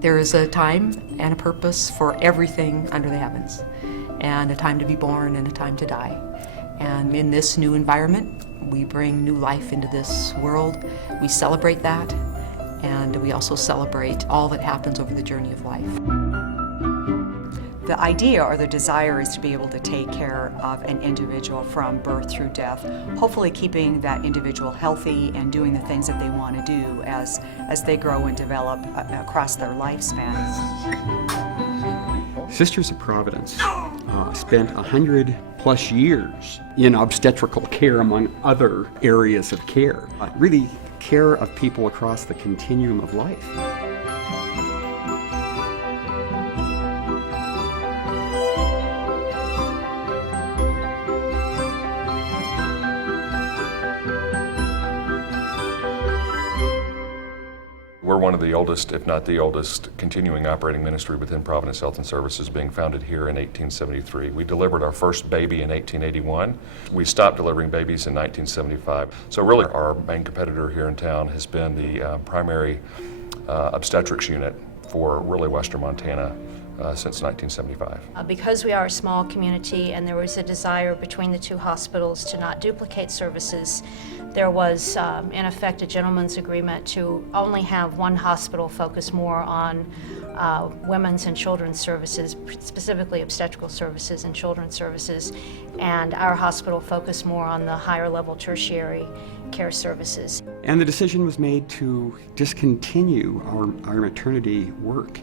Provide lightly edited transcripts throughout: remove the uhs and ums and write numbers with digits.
There is a time and a purpose for everything under the heavens, and a time to be born and a time to die. And in this new environment, we bring new life into this world. We celebrate that, and we also celebrate all that happens over the journey of life. The idea or the desire is to be able to take care of an individual from birth through death, hopefully keeping that individual healthy and doing the things that they want to do as they grow and develop across their lifespan. Sisters of Providence spent 100+ years in obstetrical care, among other areas of care. Really care of people across the continuum of life. We're one of the oldest, if not the oldest, continuing operating ministry within Providence Health and Services, being founded here in 1873. We delivered our first baby in 1881. We stopped delivering babies in 1975. So really our main competitor here in town has been the primary obstetrics unit for really Western Montana since 1975. Because we are a small community and there was a desire between the two hospitals to not duplicate services, there was, in effect, a gentleman's agreement to only have one hospital focus more on women's and children's services, specifically obstetrical services and children's services, and our hospital focus more on the higher level tertiary care services. And the decision was made to discontinue our maternity work.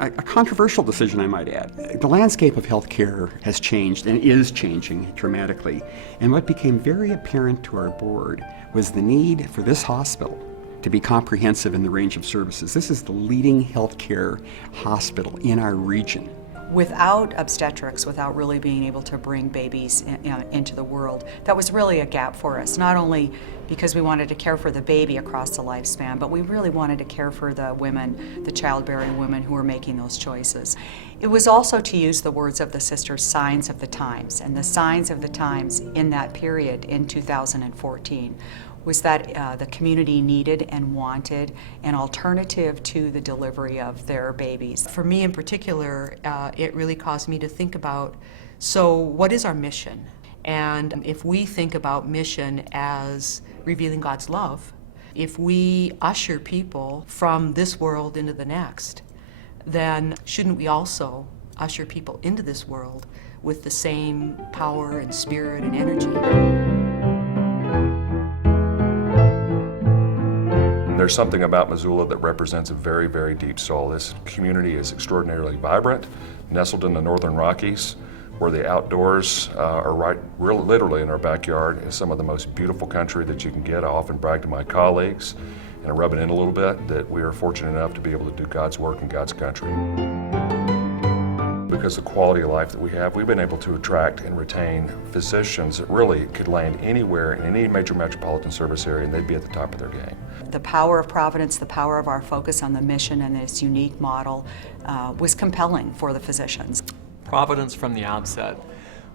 A controversial decision, I might add. The landscape of healthcare has changed and is changing dramatically. And what became very apparent to our board was the need for this hospital to be comprehensive in the range of services. This is the leading healthcare hospital in our region. Without obstetrics, without really being able to bring babies into the world, that was really a gap for us, not only because we wanted to care for the baby across the lifespan, but we really wanted to care for the women, the childbearing women who were making those choices. It was also, to use the words of the sisters, signs of the times, and the signs of the times in that period in 2014 was that the community needed and wanted an alternative to the delivery of their babies. For me in particular, it really caused me to think about, so what is our mission? And if we think about mission as revealing God's love, if we usher people from this world into the next, then shouldn't we also usher people into this world with the same power and spirit and energy? There's something about Missoula that represents a very, very deep soul. This community is extraordinarily vibrant, nestled in the Northern Rockies, where the outdoors are really literally in our backyard. It's some of the most beautiful country that you can get. I often brag to my colleagues and rub it in a little bit that we are fortunate enough to be able to do God's work in God's country. Because of the quality of life that we have, we've been able to attract and retain physicians that really could land anywhere in any major metropolitan service area and they'd be at the top of their game. The power of Providence, the power of our focus on the mission and this unique model was compelling for the physicians. Providence from the outset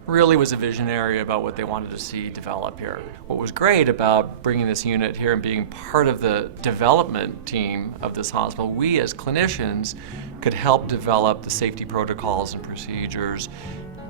really was a visionary about what they wanted to see develop here. What was great about bringing this unit here and being part of the development team of this hospital, we as clinicians could help develop the safety protocols and procedures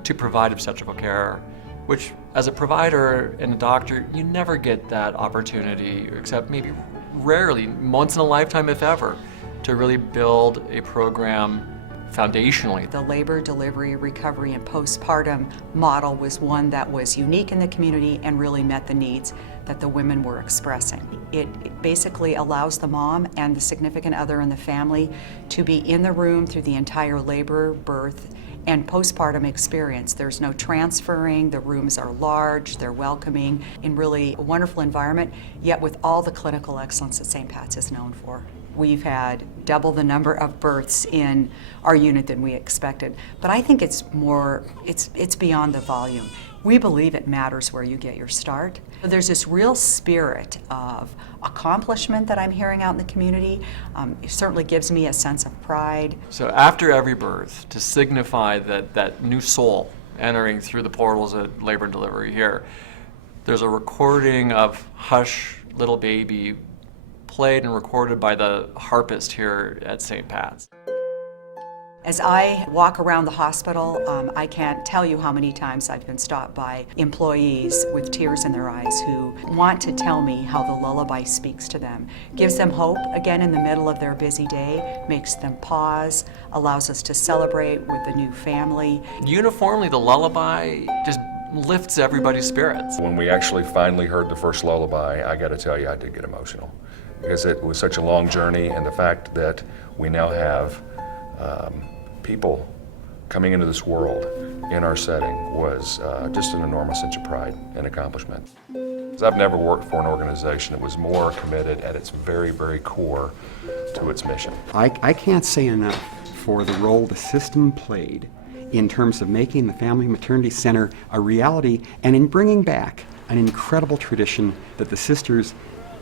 to provide obstetrical care, which as a provider and a doctor, you never get that opportunity, except maybe rarely, once in a lifetime if ever, to really build a program foundationally. The labor, delivery, recovery, and postpartum model was one that was unique in the community and really met the needs that the women were expressing. It basically allows the mom and the significant other in the family to be in the room through the entire labor, birth, and postpartum experience. There's no transferring, the rooms are large, they're welcoming, in really a wonderful environment, yet with all the clinical excellence that St. Pat's is known for. We've had double the number of births in our unit than we expected. But I think it's beyond the volume. We believe it matters where you get your start. There's this real spirit of accomplishment that I'm hearing out in the community. It certainly gives me a sense of pride. So after every birth, to signify that new soul entering through the portals at labor and delivery here, there's a recording of Hush, Little Baby, played and recorded by the harpist here at St. Pat's. As I walk around the hospital, I can't tell you how many times I've been stopped by employees with tears in their eyes who want to tell me how the lullaby speaks to them. Gives them hope, again, in the middle of their busy day, makes them pause, allows us to celebrate with a new family. Uniformly, the lullaby just lifts everybody's spirits. When we actually finally heard the first lullaby, I got to tell you, I did get emotional because it was such a long journey, and the fact that we now have people coming into this world in our setting was just an enormous sense of pride and accomplishment. I've never worked for an organization that was more committed at its very, very core to its mission. I can't say enough for the role the system played in terms of making the Family Maternity Center a reality and in bringing back an incredible tradition that the sisters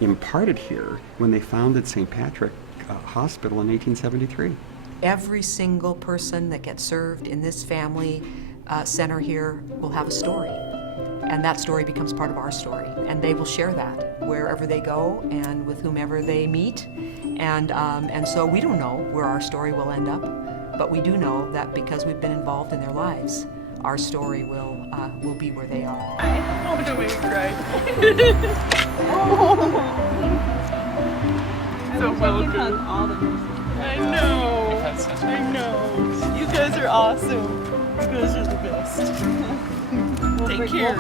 imparted here when they founded St. Patrick Hospital in 1873. Every single person that gets served in this family center here will have a story. And that story becomes part of our story. And they will share that wherever they go and with whomever they meet. And so we don't know where our story will end up, but we do know that because we've been involved in their lives, our story will be where they are. Oh, don't make me cry. So welcome. All the nurses. I know. I know. You guys are awesome. You guys are the best. Take care.